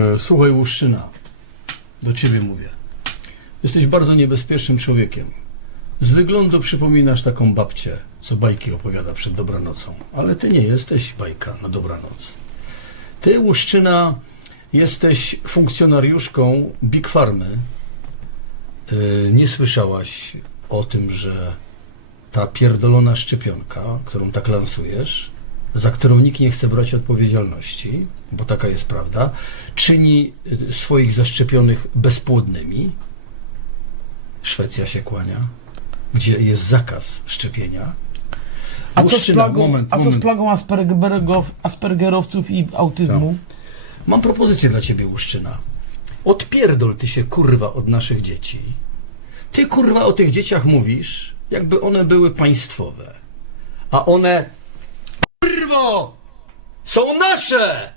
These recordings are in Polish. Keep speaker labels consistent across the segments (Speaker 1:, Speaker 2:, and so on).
Speaker 1: E, Słuchaj, Łuszczyna, do ciebie mówię. Jesteś bardzo niebezpiecznym człowiekiem. Z wyglądu przypominasz taką babcię, co bajki opowiada przed dobranocą. Ale ty nie jesteś bajka na dobranoc. Ty, Łuszczyna, jesteś funkcjonariuszką Big Farmy. E, Nie słyszałaś o tym, że ta pierdolona szczepionka, którą tak lansujesz, za którą nikt nie chce brać odpowiedzialności, bo taka jest prawda, czyni y, swoich zaszczepionych bezpłodnymi. Szwecja się kłania, gdzie jest zakaz szczepienia.
Speaker 2: A co z plagą,
Speaker 1: moment,
Speaker 2: a co z plagą aspergerow, aspergerowców i autyzmu?
Speaker 1: Mam propozycję dla ciebie, Łuszczyna. Odpierdol ty się, kurwa, od naszych dzieci. Ty, kurwa, o tych dzieciach mówisz, jakby one były państwowe. A one, są nasze!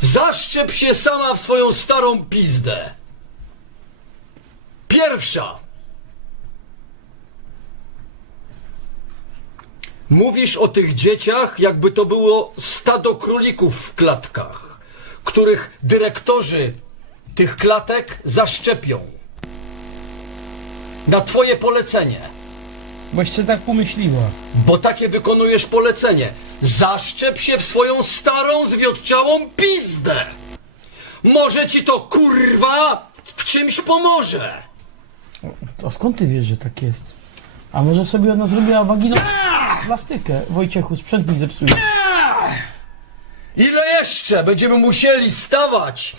Speaker 1: Zaszczep się sama w swoją starą pizdę. Pierwsza. Mówisz o tych dzieciach, jakby to było stado królików w klatkach, których dyrektorzy tych klatek zaszczepią. Na twoje polecenie,
Speaker 2: Boś się tak pomyśliła.
Speaker 1: bo takie wykonujesz polecenie. Zaszczep się w swoją starą, zwiotczałą pizdę. Może ci to kurwa w czymś pomoże.
Speaker 2: A skąd ty wiesz, że tak jest? A może sobie ona zrobiła waginą plastykę? Wojciechu, sprzęt mi zepsuje.
Speaker 1: Ile jeszcze będziemy musieli stawać,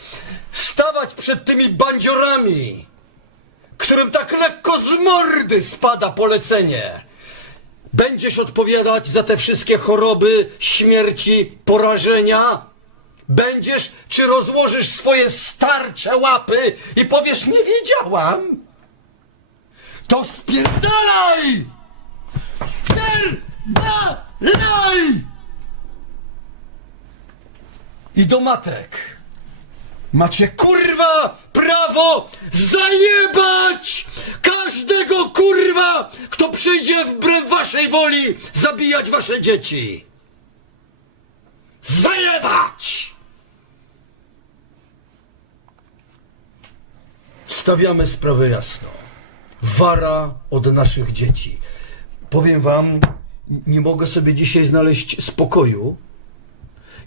Speaker 1: stawać przed tymi bandziorami, którym tak lekko z mordy spada polecenie? Będziesz odpowiadać za te wszystkie choroby, śmierci, porażenia? Będziesz, czy rozłożysz swoje starcze łapy i powiesz, nie wiedziałam? To spierdalaj! Spierdalaj! i do matek. Macie kurwa prawo każdego kto przyjdzie wbrew waszej woli zabijać wasze dzieci. Zajebać! Stawiamy sprawę jasno. Wara od naszych dzieci. Powiem wam, nie mogę sobie dzisiaj znaleźć spokoju,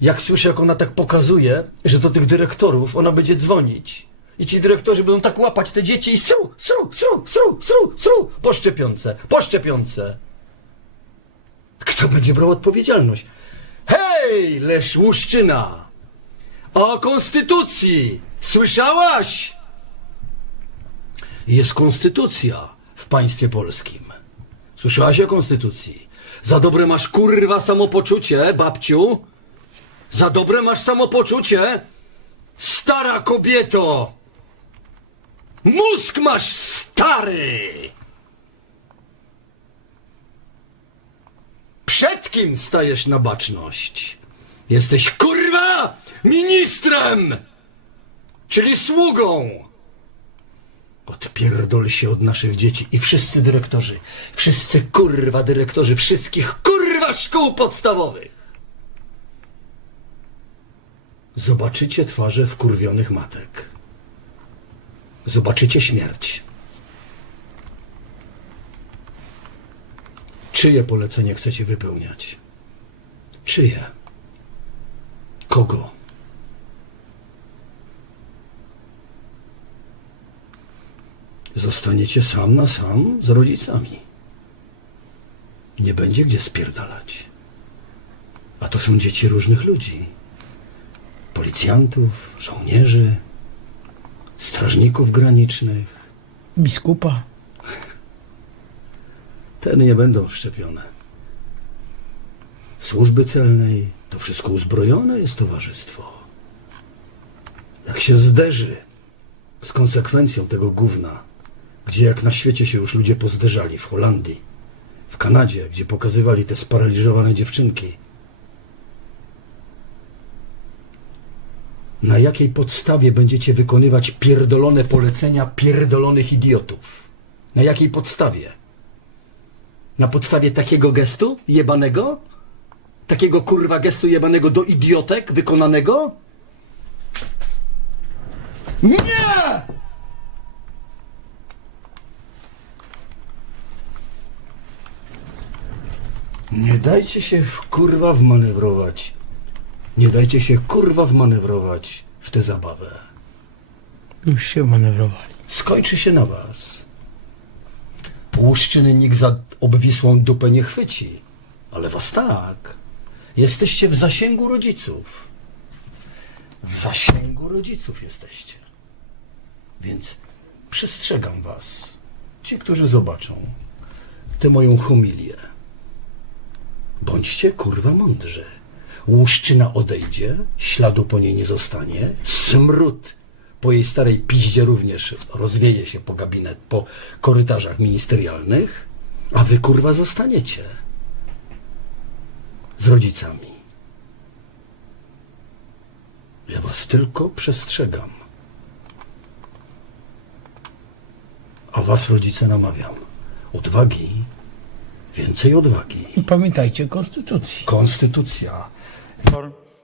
Speaker 1: jak słyszę, jak ona tak pokazuje, że do tych dyrektorów ona będzie dzwonić. I ci dyrektorzy będą tak łapać te dzieci i sru, sru, sru, sru, sru, sru, po szczepionce, po szczepionce. Kto będzie brał odpowiedzialność? Hej, Lesz Łuszczyna! O konstytucji! Słyszałaś? Jest konstytucja w państwie polskim. Słyszałaś o konstytucji? Za dobre masz kurwa samopoczucie, babciu? Za dobre masz samopoczucie? Stara kobieto! Mózg masz stary! Przed kim stajesz na baczność? Jesteś kurwa ministrem! Czyli sługą! Odpierdol się od naszych dzieci i wszyscy dyrektorzy, wszyscy kurwa dyrektorzy wszystkich kurwa szkół podstawowych. Zobaczycie twarze wkurwionych matek. Zobaczycie śmierć. Czyje polecenie chcecie wypełniać? Czyje? Kogo? Zostaniecie sam na sam z rodzicami. Nie będzie gdzie spierdalać. A to są dzieci różnych ludzi policjantów, żołnierzy, strażników granicznych.
Speaker 2: Biskupa.
Speaker 1: Te nie będą szczepione. Służby celnej, to wszystko uzbrojone jest towarzystwo. Jak się zderzy z konsekwencją tego gówna, gdzie jak na świecie się już ludzie pozderzali, w Holandii, w Kanadzie, gdzie pokazywali te sparaliżowane dziewczynki, Na jakiej podstawie będziecie wykonywać pierdolone polecenia pierdolonych idiotów? Na jakiej podstawie? Na podstawie takiego gestu jebanego? takiego kurwa gestu jebanego do idiotek wykonanego? Nie! Nie dajcie się w kurwa wmanewrować. Nie dajcie się kurwa wmanewrować w tę zabawę.
Speaker 2: Już się manewrowali.
Speaker 1: Skończy się na was. Łuszczyny nikt za obwisłą dupę nie chwyci, ale was tak. Jesteście w zasięgu rodziców. W zasięgu rodziców jesteście. Więc przestrzegam was, ci, którzy zobaczą tę moją homilię. Bądźcie kurwa mądrzy. Łuszczyna odejdzie, śladu po niej nie zostanie, smród po jej starej piździe również rozwieje się po gabinet, po korytarzach ministerialnych, a wy kurwa zostaniecie z rodzicami. Ja was tylko przestrzegam. A was, rodzice, namawiam. Odwagi, więcej odwagi.
Speaker 2: I pamiętajcie konstytucji.
Speaker 1: Konstytucja.
Speaker 2: Sorry.